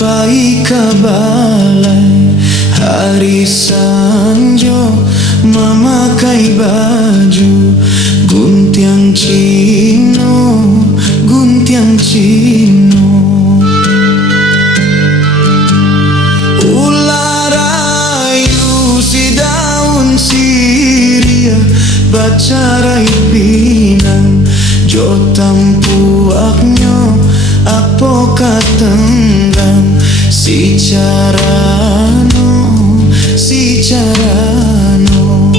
pai kabalai hari sanjo memakai baju guntiang Cino, guntiang Cino. Ular ayu si daun siria bacarai pinang jo tampuaknyo apo katenggang si carano, si carano.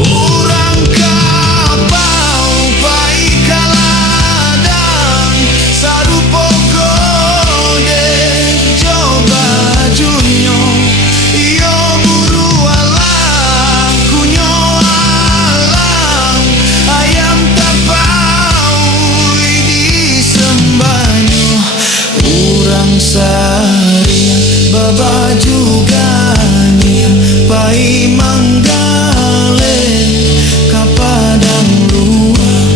Urang kapau pai kaladang sarupo kode jo bajunyo iyo buru alang kunyo alang ayam tapau di sembanyo. Urang saria baba juga nia pai manggale kapadang luar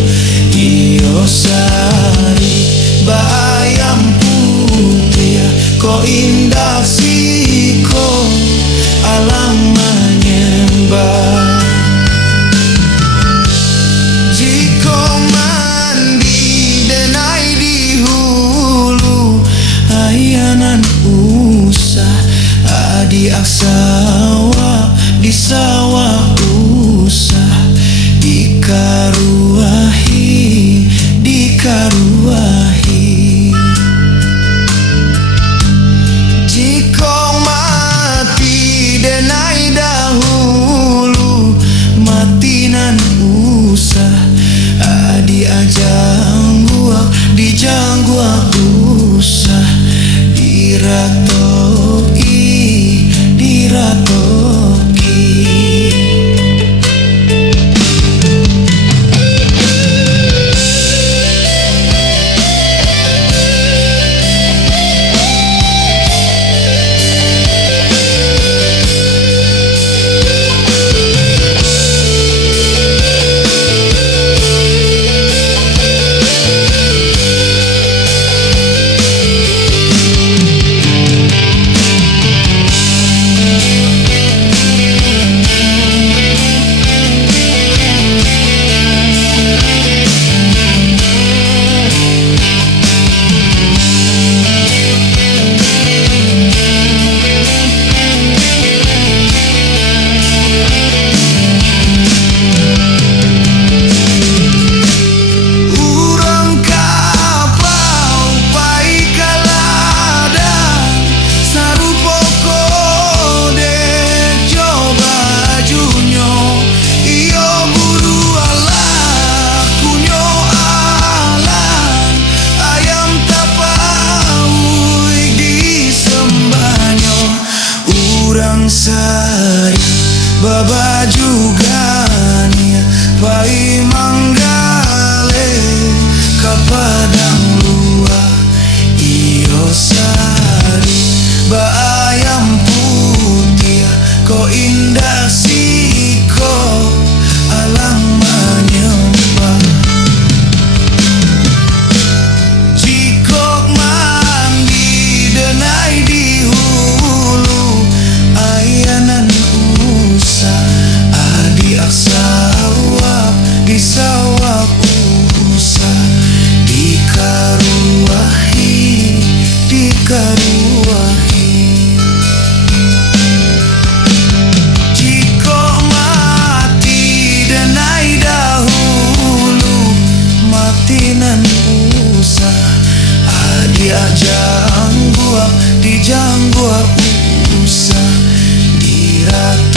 iyo sari bayam putih ko indah siko alang menyembah. Jiko mandi denai di hulu ayanan usah adi aksawa di sawah usah dikaruahi, dikaruahi. Jiko mati denai dahulu matinan usah adi ajang gua di jangguak usah diratoki, diratoki. Sari baba juga nia pai manggale kapadang luar iyo sari bayam putih ko indah siko alang menyembah. Jiko mandi denai di hulu ayanan usah adi aksawa di sawah usah dikaruahi, dikaruahi. Jiko mati denai dahulu matinan usah adi ajang gua di jangguak usah dirat